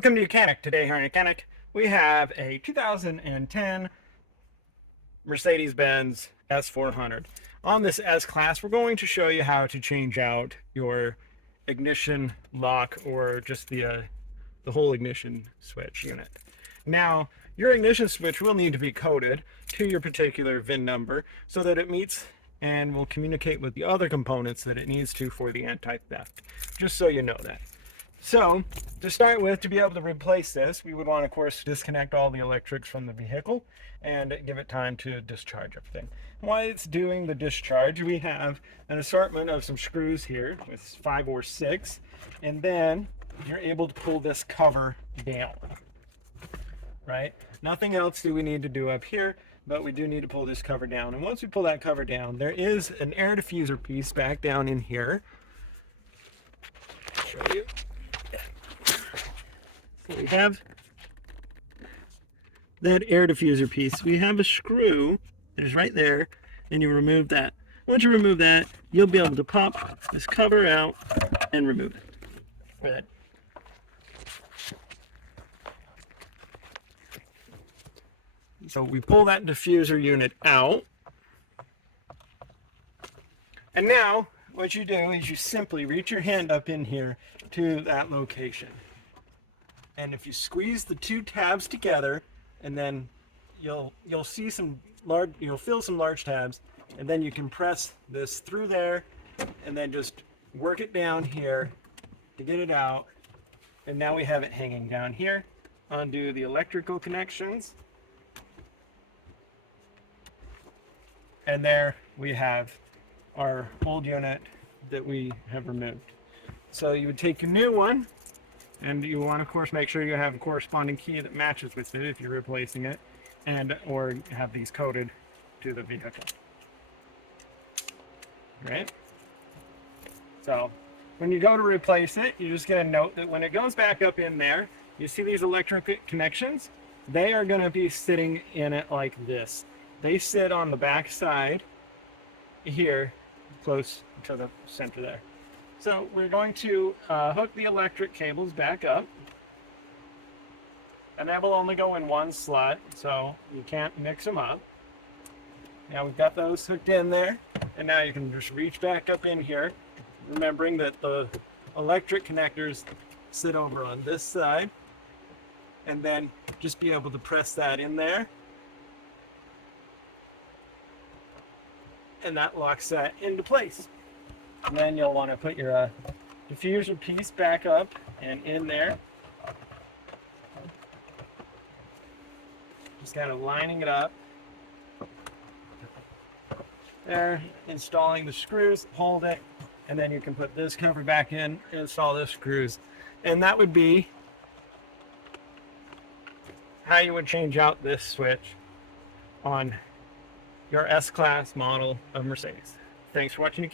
Welcome to Mechanic. Today here on Mechanic, we have a 2010 Mercedes-Benz S400. On this S-Class, we're going to show you how to change out your ignition lock or just the whole ignition switch unit. Now, your ignition switch will need to be coded to your particular VIN number so that it meets and will communicate with the other components that it needs to for the anti-theft, just so you know that. So, to start with, to be able to replace this, we would want, of course, to disconnect all the electrics from the vehicle and give it time to discharge everything. While it's doing the discharge, we have an assortment of some screws here with 5 or 6, and then you're able to pull this cover down, right? Nothing else do we need to do up here, but we do need to pull this cover down. And once we pull that cover down, there is an air diffuser piece back down in here. I'll show you. So we have that air diffuser piece. We have a screw that is right there, and you remove that. Once you remove that, you'll be able to pop this cover out and remove it. Right. So we pull that diffuser unit out, and now what you do is you simply reach your hand up in here to that location. And if you squeeze the 2 tabs together, and then you'll see you'll feel some large tabs, and then you can press this through there, and then just work it down here to get it out. And now we have it hanging down here. Undo the electrical connections, and there we have our old unit that we have removed. So you would take your new one, and you want to, of course, make sure you have a corresponding key that matches with it if you're replacing it, and or have these coded to the vehicle. Right? So when you go to replace it, you just get a note that when it goes back up in there, you see these electric connections? They are going to be sitting in it like this. They sit on the back side here, close to the center there. So we're going to hook the electric cables back up, and that will only go in one slot, so you can't mix them up. Now we've got those hooked in there, and now you can just reach back up in here, remembering that the electric connectors sit over on this side, and then just be able to press that in there, and that locks that into place. And then you'll want to put your diffuser piece back up and in there. Just kind of lining it up. There, installing the screws, hold it, and then you can put this cover back in, install the screws. And that would be how you would change out this switch on your S-Class model of Mercedes. Thanks for watching.